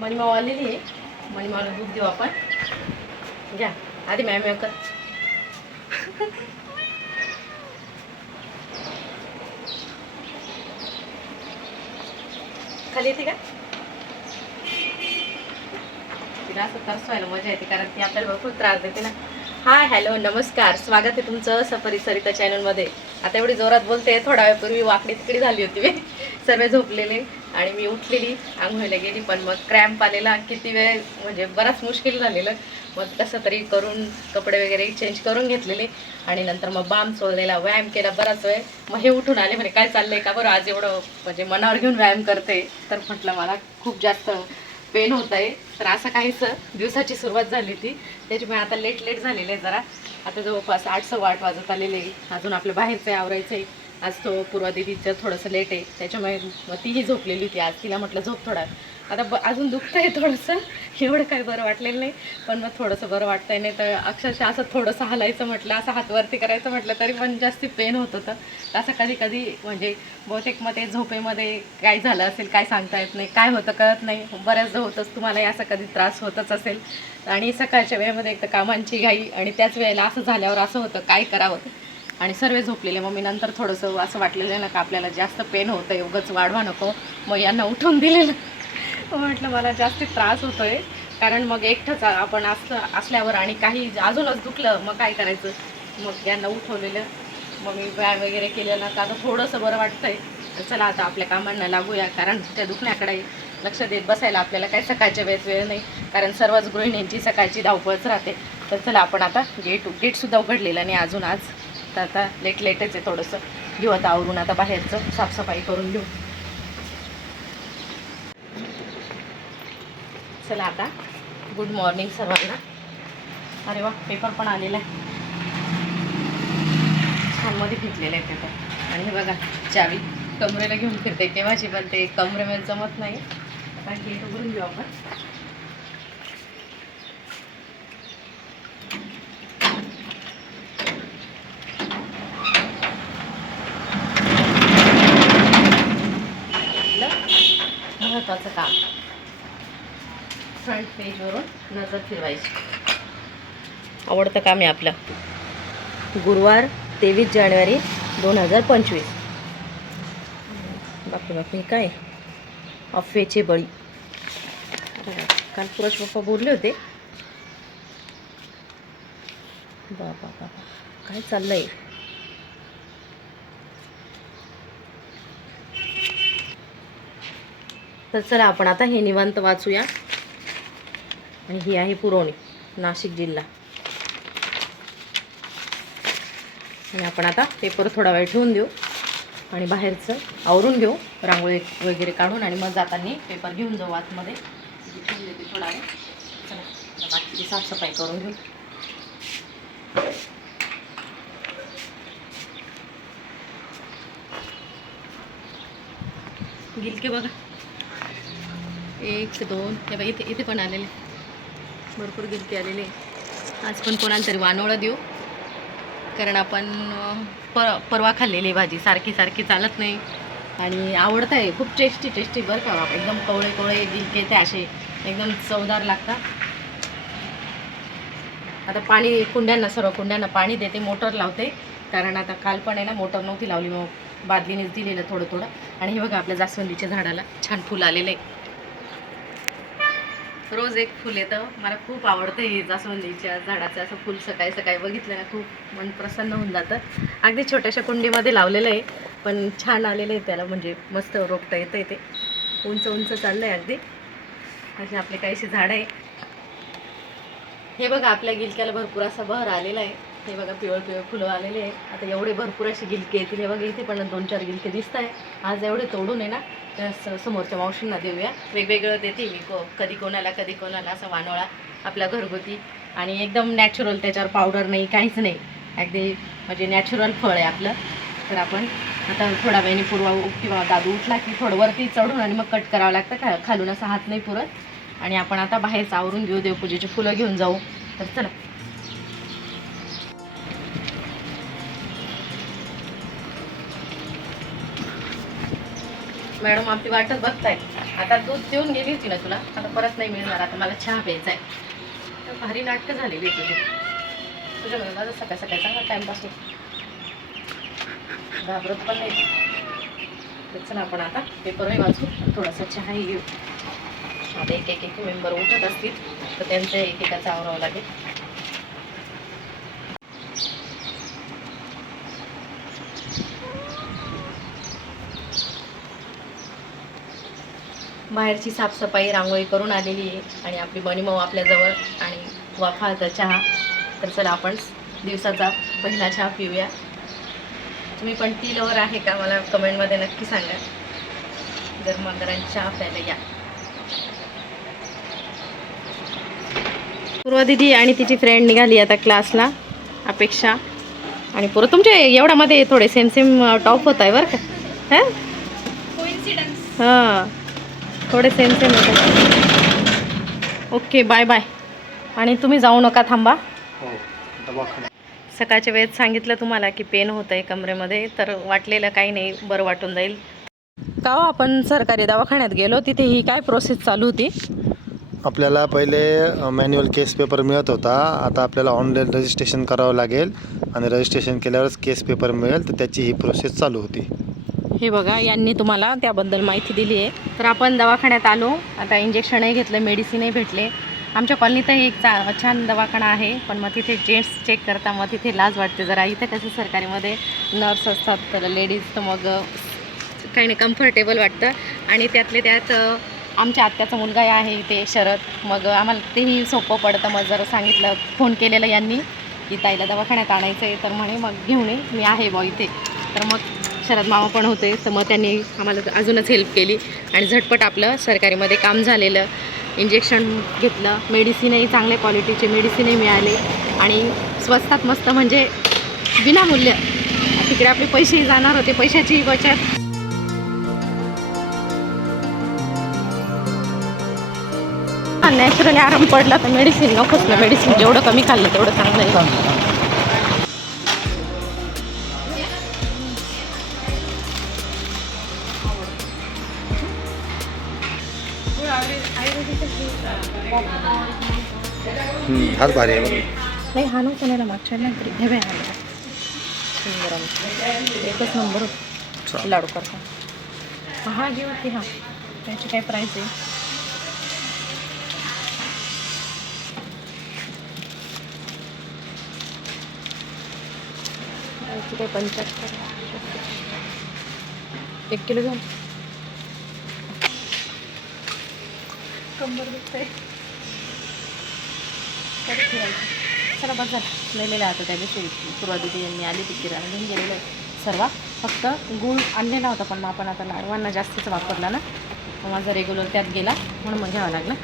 मणिमाव आलेली आहे. मणिमावला दूध देऊ आपण. घ्या. आधी मॅम कर. खाली येते का? तिला असं तरसवायला मजा येते कारण ती आपल्याला भरपूर त्रास देते ना. हाय हॅलो नमस्कार. स्वागत आहे तुमचं सफरी सरिता चॅनलमध्ये. आता एवढी जोरात बोलते थोडा वेळपूर्वी वाकडी तिकडी झाली होती. मी सर्व झोपलेले आणि मी उठलेली आंघोळीला गेली पण मग क्रॅम्प आलेला. किती वेळ म्हणजे बराच मुश्किल झालेलं. मग कसं तरी करून कपडे वगैरे चेंज करून घेतलेले. आणि नंतर मग बाम सोडलेला व्यायाम केला बराच वेळ. मग हे उठून आले म्हणजे काय चाललंय? का बरं? आज एवढं म्हणजे मनावर घेऊन व्यायाम करते. तर म्हटलं मला खूप जास्त पेन होत आहे. तर असं काहीच दिवसाची सुरुवात झाली ती त्याच्यामुळे आता लेट लेट झालेलं आहे जरा. आता जवळपास आठ सव्वा आठ वाजत आलेले आहे. अजून आपलं बाहेरचं आहे आवरायचं आहे. आज तो पूर्वा दिदीचं थोडंसं लेट आहे. त्याच्यामुळे मग तीही झोपलेली होती. आज तिला म्हटलं झोप थोडा. आता ब अजून दुखतं आहे थोडंसं. एवढं काही बरं वाटलेलं नाही. पण मग थोडंसं बरं वाटतंय. नाही तर अक्षरशः असं थोडंसं हलायचं म्हटलं असं हात वरती करायचं म्हटलं तरी पण जास्ती पेन होत होतं. तर असं कधी कधी म्हणजे बहुतेकमध्ये झोपेमध्ये काय झालं असेल काय सांगता येत नाही काय होतं कळत नाही. बऱ्याचदा होतंच तुम्हाला असा कधी त्रास होतच असेल. आणि सकाळच्या वेळेमध्ये एक तर कामांची घाई आणि त्याच वेळेला असं झाल्यावर असं होतं काय करावं? आणि सर्व झोपलेले. मग मी नंतर थोडंसं असं वाटलेलं ना का आपल्याला जास्त पेन होतं एवढंच वाढवा नको. मग यांना उठून दिलेलं. म्हटलं मला जास्त त्रास होतोय. कारण मग एकटंच आपण असलं असल्यावर आणि काही अजूनच दुखलं मग काय करायचं? मग यांना उठवलेलं मग मी व्यायाम वगैरे केलेला आता आता थोडंसं बरं वाटतंय. तर चला आता आपल्या कामांना लागूया कारण त्या दुखण्याकडे लक्ष देत बसायला आपल्याला काही सकाळच्या वेळेस वेळ नाही. कारण सर्वच गृहिणींची सकाळची धावपळच राहते. तर चला आपण आता गेट गेटसुद्धा उघडलेलं नाही अजून आज. तर आता लेट लेटच आहे थोडंसं. घेऊ आता आवरून आता बाहेरचं साफसफाई करून घेऊ. चला आता. गुड मॉर्निंग सर्वांना. अरे वा पेपर पण आलेला आहे. छानमध्ये फिटलेला आहे पेपर आणि हे बघा चावी. कमरेला घेऊन फिरते. केव्हाची पण ते कमरेमध्ये जमत नाही. आता गेट उघडून घेऊ आपण. महत्वाचं महत्त्वाचं काम. फ्रंट पेजवरून नजर फिरवायची. आवडतं काम आहे आपलं. गुरुवार तेवीस जानेवारी दोन हजार पंचवीस. बापरे बापरे काय? अफवेचे बळी. काल पुरश पप्पा बोलले होते. बाबा बाबा काय चाललंय? तर चला आपण आता हे निवांत वाचूया. आणि ही आहे पुरवणी नाशिक जिल्हा. आणि आपण आता पेपर थोडा वेळ ठेवून देऊ आणि बाहेरचं आवरून घेऊ रांगोळी वगैरे काढून आणि मग जाताना पेपर घेऊन जाऊ आतमध्ये. थोडा वेळ चला बाकीची साफसफाई करून घेऊ. गिलके बघा. एक दोन हे बघा इथे इथे पण आलेले. भरपूर गिलके आलेले आज पण कोणाला तरी वानोळं देऊ. कारण आपण पर परवा खाल्लेली भाजी सारखी सारखी चालत नाही. आणि आवडतं आहे खूप टेस्टी टेस्टी बरं का एकदम कवळे कवळे गिलके ते असे एकदम चवदार लागतात. आता पाणी कुंड्यांना सर्व कुंड्यांना पाणी देते मोटर लावते. कारण आता काल पण आहे ना मोटर नव्हती लावली मग बादलीनेच दिलेलं थोडं थोडं आणि हे बघा आपल्या जास्वंदीच्या झाडाला छान फुल आलेलं. आहे रोज एक फुल येतं. मला खूप आवडतं हे जास्वंदीच्या झाडाचं असं फुल सकाळी सकाळी बघितलं ना खूप मन प्रसन्न होऊन जातं. अगदी छोट्याशा कुंडीमध्ये लावलेलं आहे पण छान आलेलं आहे त्याला. म्हणजे मस्त रोपटं येतं आहे ते. उंच उंच चाललं आहे अगदी. असे आपले काहीशी झाडं आहे. हे बघा आपल्या गिलक्याला भरपूर असा बहर आलेला आहे. हे बघा पिवळ पिवळ फुलं आलेले आहे आता एवढे भरपूर असे गिलके येतील. हे बघा इथे पण दोन चार गिलके दिसत आहे आज एवढे तोडून आहे ना त्या स- समोरच्या मावशींना देऊया. वेगवेगळं देते मी. को कधी कोणाला कधी कोणाला असा वानोळा आपला घरगुती. आणि एकदम नॅचरल त्याच्यावर पावडर नाही काहीच नाही. अगदी म्हणजे नॅचरल फळ आहे आपलं. तर आपण आता थोडा वेळाने पूर्वा किंवा दादू उठला की थोडं वरती चढून आणि मग कट करावं लागतं. खा खालून असा हात नाही पुरत. आणि आपण आता बाहेरचं आवरून घेऊ देवपूजेची फुलं घेऊन जाऊ. तर चला. मॅडम आपली वाटच बघताय आता दूध देऊन गेली होती ना तुला? आता परत नाही मिळणार. आता मला चहा प्यायचा आहे तर भारी नाटकं झालेली आहे तुझी. तुझ्यामुळे माझा सकाळ सकाळी चांगला टाईमपास होतो. घाबरत पण नाही. तर चला आपण आता पेपरही वाचू. थोडासा चहाही घेऊ. आता एक एक एक मेंबर उठत असतील. तर त्यांचं एकेकाचं आवरावं लागेल. बाहेरची साफसफाई रांगोळी करून आलेली आहे आणि आपली बनीमऊ आपल्याजवळ आणि वाफाळता चहा. तर चला आपण दिवसाचा पहिला चहा पिऊया. तुम्ही पण टी लवर आहे का? मला कमेंटमध्ये नक्की सांगा. गरमागरम चहा प्यायला या. पूर्वा दिदी आणि तिची फ्रेंड निघाली आता क्लासला अपेक्षा. आणि पुरं तुमच्या एवढ्यामध्ये थोडे सेम सेम टॉप होत आहे बरं का? हां? हां. थोडे सेम सेम होत. ओके बाय बाय आणि तुम्ही जाऊ नका थांबा. हो सकाळच्या वेळेत सांगितलं तुम्हाला की पेन होतं आहे कमरेमध्ये तर वाटलेलं काही नाही बरं वाटून जाईल. का आपण सरकारी दवाखान्यात गेलो तिथे ही काय प्रोसेस चालू होती? आपल्याला पहिले मॅन्युअल केस पेपर मिळत होता. आता आपल्याला ऑनलाईन रजिस्ट्रेशन करावं लागेल. आणि रजिस्ट्रेशन केल्यावरच केस पेपर मिळेल तर त्याची ही प्रोसेस चालू होती. हे बघा यांनी तुम्हाला त्याबद्दल माहिती दिली आहे. तर आपण दवाखान्यात आलो. आता इंजेक्शनही घेतलं मेडिसिनही भेटले. आमच्या कॉलनीतही एक चा छान दवाखाना आहे. पण मग तिथे जेंट्स चेक करता मग तिथे लाज वाटते जरा. इथं कसं सरकारीमध्ये नर्स असतात तर लेडीज तर मग काही नाही कम्फर्टेबल वाटतं. आणि त्यातले त्यात आमच्या आत्याचा मुलगाही आहे इथे शरद. मग आम्हाला तेही सोपं पडतं. मग जर सांगितलं फोन केलेलं यांनी की ताईला दवाखान्यात आणायचं आहे तर म्हणे मग घेऊन ये. मी आहे बॉ इथे. तर मग शरद मामा पण होते तर मग त्यांनी आम्हाला अजूनच हेल्प केली आणि झटपट आपलं सरकारीमध्ये काम झालेलं. इंजेक्शन घेतलं. मेडिसिनही चांगल्या क्वालिटीचे मेडिसिनही मिळाले. आणि स्वस्तात मस्त म्हणजे विनामूल्य. तिकडे आपले पैसेही जाणार होते पैशाचीही बचत. नॅचरली आराम पडला तर मेडिसिन नकोच ना. मेडिसिन जेवढं कमी खाल्लं तेवढं चांगलं हाच भारी आहे बघ. नाही हा नव्हता नाही मागच्या नाही तरी. हे बाय हा सुंदर आमचं. एकच नंबर होता. लाडू करता. हा घेऊ की हा. त्याची काय प्राईस आहे? याची काय पंच्याहत्तर एक किलो घ्या. कंबर दुखतंय परत फिरायचं चला बस झालं. नेलेलं आता त्या दिवशी पूर्वा यांनी आली ती किराणा घेऊन गेलेलं. आहे सर्व फक्त गूळ आणलेला होता पण मग आपण आता लाडवांना जास्तच वापरला ना. मग माझा रेग्युलर त्यात गेला म्हणून मग घ्यावा लागला.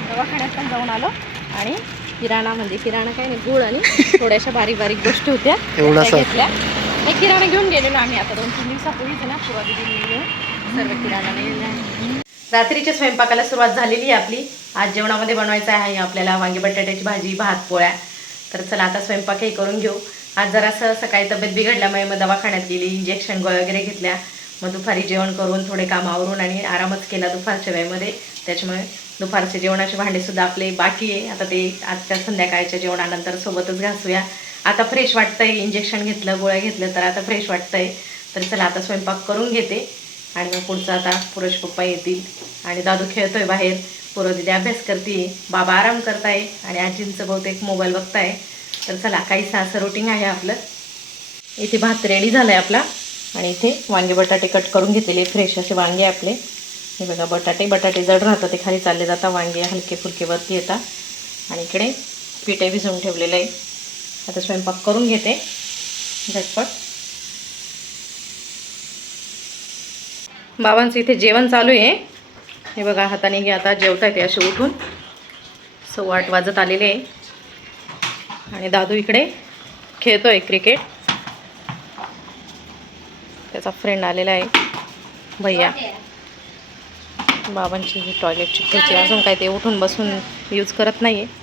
दवाखान्यात पण जाऊन आलो आणि किराणा म्हणजे किराणा काय नाही गूळ आणि थोड्याशा बारीक बारीक गोष्टी होत्या. घेतल्या. नाही किराणा घेऊन गेलेलो आम्ही आता दोन तीन दिवसापूर्वीच ना घेऊन सर्व किराणा आहे. रात्रीच्या स्वयंपाकाला सुरुवात झालेली आहे आपली. आज जेवणामध्ये बनवायचं आहे आपल्याला वांगी बटाट्याची भाजी भात पोळ्या. तर चला आता स्वयंपाकही करून घेऊ. आज जरासं सकाळी तब्येत बिघडल्यामुळे मग दवाखान्यात गेली इंजेक्शन गोळ्या वगैरे घेतल्या. मग दुपारी जेवण करून थोडे काम आवरून आणि आरामच केला दुपारच्या वेळेमध्ये. त्याच्यामुळे दुपारचे जेवणाचे भांडेसुद्धा आपले बाकी आहे. आता ते आजच्या संध्याकाळच्या जेवणानंतर सोबतच घासूया. आता फ्रेश वाटतंय. इंजेक्शन घेतलं गोळ्या घेतलं तर आता फ्रेश वाटतंय. तर चला आता स्वयंपाक करून घेते. आणि मग पुढचं आता पुरुष पप्पा येतील. आणि दादू खेळतोय बाहेर. पोरं दिदी अभ्यास करते बाबा आराम करताय. आणि आजींचं बहुतेक मोबाईल बघताय. तर चला काहीसा असं रुटीन आहे आपलं. इथे भात रेडी झालं आहे आपला. आणि इथे वांगे बटाटे कट करून घेतलेले फ्रेश असे वांगे आपले. हे बघा बटाटे बटाटे जड राहतात ते खाली चालले जातात वांगे हलके फुलके वरती येतात. आणि इकडे पिठे भिजवून ठेवलेलं आहे. आता स्वयंपाक करून घेते. झटपट. बाबांचं इथे जेवण चालू आहे. हे बघा हाताने घे आता जेवता येते असे उठून. सव्वा आठ वाजत आलेले आहे. आणि दादू इकडे खेळतो आहे क्रिकेट त्याचा फ्रेंड आलेला आहे. भैया. बाबांची ही टॉयलेटची खुर्ची अजून काय ते उठून बसून यूज करत नाही आहे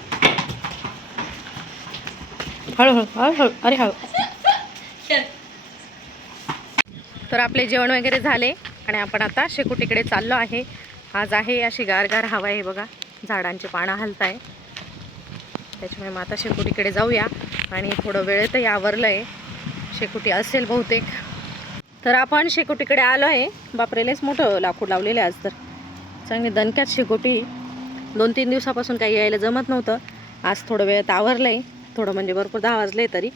हळूहळू हळूहळू अरे हळू. तर आपले जेवण वगैरे झाले आणि आपण आता शेकोटीकडे चाललो आहे. आज आहे अशी गारगार हवा आहे बघा. झाडांची पानं हलत आहे त्याच्यामुळे मग आता शेकोटीकडे जाऊया. आणि थोडं वेळेतही आवरलं आहे शेकोटी असेल बहुतेक. तर आपण शेकोटीकडे आलो आहे. बापरेलेच मोठं लाकूड लावलेलं आहे आज तर. चांगली दणक्यात शेकोटी. दोन तीन दिवसापासून काही यायला जमत नव्हतं. आज थोडं वेळात आवरलं आहे थोडं म्हणजे भरपूर दहा वाजले तरी.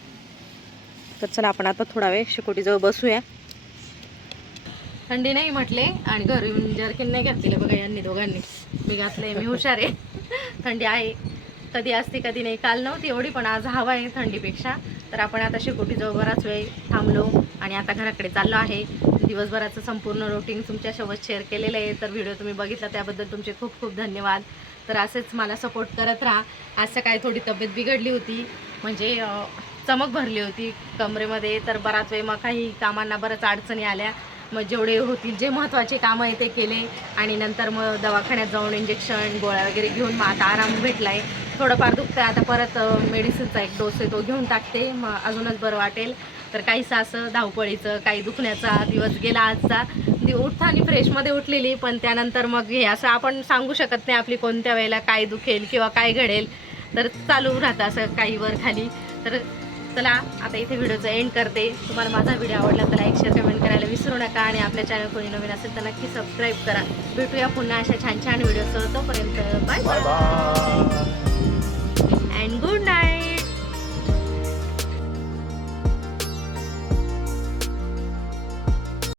तर चला आपण आता थोडा वेळ शेकोटीजवळ बसूया. थंडी नाही म्हटले आणि घरी जर्किन नाही घातलेलं बघा यांनी दोघांनी. मी घातलंय मी हुशार आहे. थंडी आहे. कधी असते कधी नाही. काल नव्हती एवढी पण आज हवा आहे थंडीपेक्षा. तर आपण आता शेकोटीजवळ बराच वेळ थांबलो आणि आता घराकडे चाललो आहे. दिवसभराचं संपूर्ण रुटीन तुमच्यासोबत शेअर केलेलं आहे. तर व्हिडिओ तुम्ही बघितला त्याबद्दल तुमचे खूप खूप धन्यवाद. तर असेच मला सपोर्ट करत राहा. आज सकाळी थोडी तब्येत बिघडली होती. म्हणजे चमक भरली होती कमरेमध्ये. तर बराच वेळ मग काही कामांना बऱ्याच अडचणी आल्या. मग जेवढे होतील जे महत्त्वाचे कामं आहे ते केले. आणि नंतर मग दवाखान्यात जाऊन इंजेक्शन गोळ्या वगैरे घेऊन मग आता आराम भेटला आहे थोडंफार दुखतं आता परत मेडिसिनचा एक डोस आहे तो घेऊन टाकते. मग अजूनच बरं वाटेल. तर काहीसं असं धावपळीचं काही दुखण्याचा दिवस गेला आजचा. उठता आणि फ्रेशमध्ये उठलेली पण त्यानंतर मग हे असं आपण सांगू शकत नाही आपली कोणत्या वेळेला काय दुखेल किंवा काय घडेल. तर चालू राहतं असं काही वर खाली. तर चला आता इथे व्हिडिओचा एंड करते. तुम्हाला माझा व्हिडिओ आवडला तर लाईक शेअर कमेंट करायला विसरू नका आणि आपल्या चॅनल कोणी नवीन असेल तर नक्की सबस्क्राईब करा. भेटूया पुन्हा अशा छान छान व्हिडिओसह तोपर्यंत bye bye bye and good night